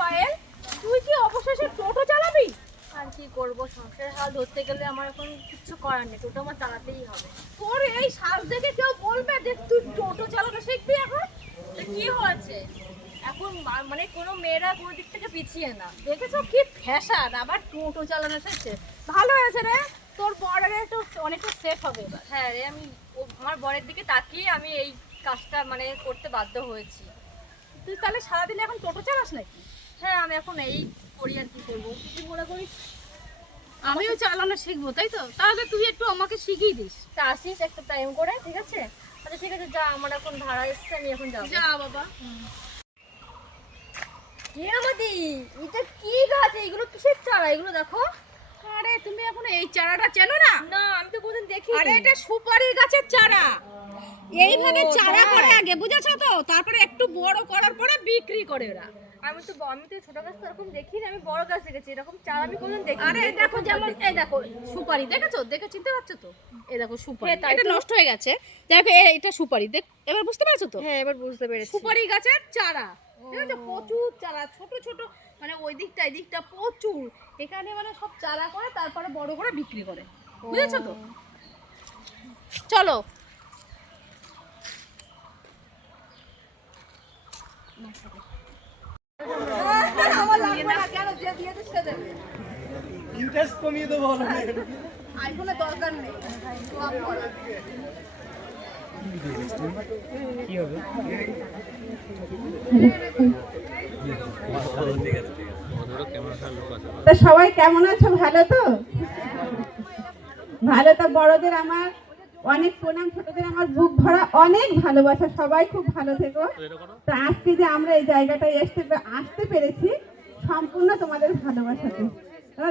পায়েল, তুই কি অবশেষে টোটো চালাবি? আর কি করবো, সংসারের হাল ধরতে গেলে আমার এখন কিছু করার নেই, টোটো আমার চালাতেই হবে। তোর এই সাজ দেখে কেউ বলবে যে তুই টোটো চালানো শিখবি এখন? কি হয়েছে এখন, মানে কোনো মেয়েরা কোনো দিক থেকে পিছিয়ে না। দেখেছো কি ফ্যাশন, আবার টোটো চালানো শিখছে। ভালো হয়েছে রে, তোর বরের একটু অনেকটা সেফ হবে এবার। হ্যাঁ রে, আমি আমার বরের দিকে তাকিয়ে আমি এই কাজটা মানে করতে বাধ্য হয়েছি। তুই তাহলে সারাদিন এখন টোটো চালাস নাকি? হ্যাঁ, আমি এখন এই করি, আর কি করবো, কি মনে করিস? আমিও চালানো শিখবো, তাই তো? তাহলে তুই একটু আমাকে শিখিয়ে দিস। তা আসিস একটা টাইম করে, ঠিক আছে? আচ্ছা ঠিক আছে, যা, আমার এখন ভাড়া এসছে, আমি এখন যাবো। যা বাবা। হিরামতি, এটা কি গাছ? এইগুলো কিসের চারা? এগুলো দেখো। আরে তুমি এখন এই চারাটা চেনো না? না, আমি তো কোনদিন দেখি। আরে এটা সুপারি গাছের চারা। এইভাবে চারা করে আগে, বুঝেছো তো? তারপরে একটু বড় করার পরে বিক্রি করে ওরা। আমি তো ছোট গাছ তো এরকম দেখিনি, আমি বড় গাছ দেখেছি, এরকম চারা আমি কোনদিন দেখিনি। আরে দেখো, যেমন এই দেখো সুপারি, দেখেছো? দেখে চিনতে পারছো তো? এই দেখো সুপারি, হ্যাঁ, তাই এটা তো। নষ্ট হয়ে গেছে। দেখো এটা সুপারি, দেখ এবার বুঝতে পারছো তো? হ্যাঁ, এবার বুঝতে পেরেছি। সুপারি গাছের চারা, দেখেছো? প্রচুর চারা, ছোট ছোট, মানে ওই দিকটা এই দিকটা প্রচুর। এখানে মানে সব চারা করে তারপরে বড় করে বিক্রি করে, বুঝেছো তো? চলো। ইন্টারেস্ট কমিয়ে দেবো আইফোনের দরকার নেই। কি হবে? তা সবাই কেমন আছো? ভালো তো? ভালো। তা বড়দের আমার অনেক প্রণাম, ছোটদের আমার বুক ভরা অনেক ভালোবাসা। সবাই খুব ভালো থেকো। তা আজকে যে আমরা এই জায়গাটায় আসতে পেরেছি সম্পূর্ণ তোমাদের ভালোবাসাতে।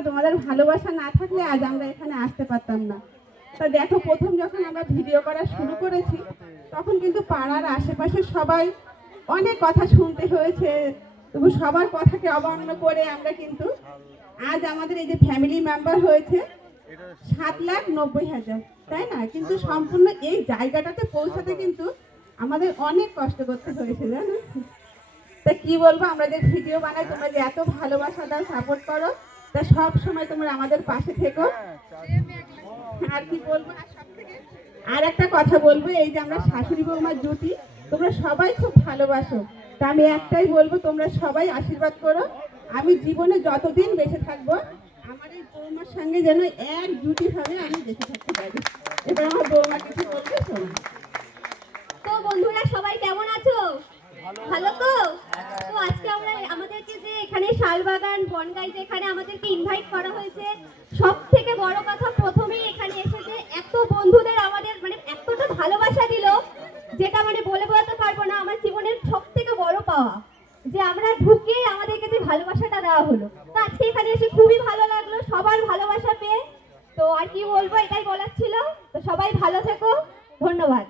তোমাদের ভালোবাসা না থাকলে আজ আমরা এখানে আসতে পারতাম না। তা দেখো, প্রথম যখন আমরা ভিডিও করা শুরু করেছি তখন কিন্তু পাড়ার আশেপাশে সবাই অনেক কথা শুনতে হয়েছে, তবু সবার কথাকে অমান্য করে আমরা কিন্তু আজ আমাদের এই যে ফ্যামিলি মেম্বার হয়েছে 7,90,000, তাই না? কিন্তু সম্পূর্ণ এই জায়গাটাতে পৌঁছাতে কিন্তু আমাদের অনেক কষ্ট করতে হয়েছে, জানো? তা কি বলবো, আমরা যে ভিডিও বানাই, তোমরা যে এত ভালোবাসা দাও, সাপোর্ট করো, তা সব সময় তোমরা আমাদের পাশে থেকো। আর কি বলবো, আর একটা কথা বলবো, এই যে আমরা শাশুড়ি বৌমার জুটি, তোমরা সবাই খুব ভালোবাসো। তা আমি একটাই বলবো, তোমরা সবাই আশীর্বাদ করো, আমি জীবনে যতদিন বেঁচে থাকবো আমার এই বৌমার সঙ্গে যেন এক জুটি ভাবে আমি বেঁচে থাকতে পারি। এবার আমার বৌমা কিছু বলবে, শোনো। তো বন্ধুরা সবাই কেমন আছো? ভালো তো? তো আজকে আমরা আমাদেরকে যে এখানে শালবাগান বনগাইতে এখানে আমাদেরকে ইনভাইট করা হয়েছে, সব থেকে বড় কথা প্রথমেই এখানে এসে যে এত বন্ধুদের আমাদের মানে এতটা ভালোবাসা দিল, যেটা মানে বলে বোঝাতে পারবো না। আমার জীবনের সব থেকে বড় পাওয়া যে আমরা ঢুকে আমাদেরকে যে ভালোবাসাটা দেওয়া হলো। তো আজকে এখানে এসে খুবই ভালো লাগলো সবার ভালোবাসা পেয়ে। তো আর কি বলবো, এটাই বলার ছিল। তো সবাই ভালো থেকো, ধন্যবাদ।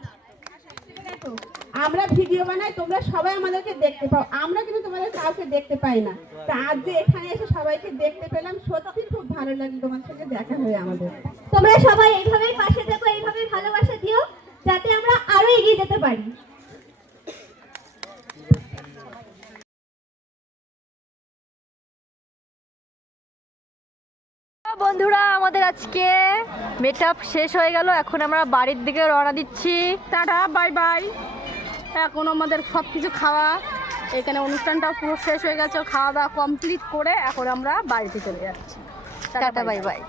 আমরা ভিডিও বানাই, তোমরা সবাই আমাদেরকে দেখতে পাও, আমরা কিন্তু তোমাদের কাউকে দেখতে পাই না। তা আজ যে এখানে এসে সবাইকে দেখতে পেলাম, সত্যি খুব ভালো লাগলো তোমার সঙ্গে দেখা হয়ে আমাদের। তোমরা সবাই এইভাবেই পাশে থেকো, এইভাবেই ভালোবাসা দিও, যাতে আমরা আরো এগিয়ে যেতে পারি। বন্ধুরা, আমাদের আজকে মেকআপ শেষ হয়ে গেল, এখন আমরা বাড়ির দিকে রওনা দিচ্ছি। Tata, bye bye. এখন আমাদের সব কিছু খাওয়া, এখানে অনুষ্ঠানটাও পুরো শেষ হয়ে গেছে, খাওয়া দাওয়া কমপ্লিট করে এখন আমরা বাড়িতে চলে যাচ্ছি। Tata, bye bye.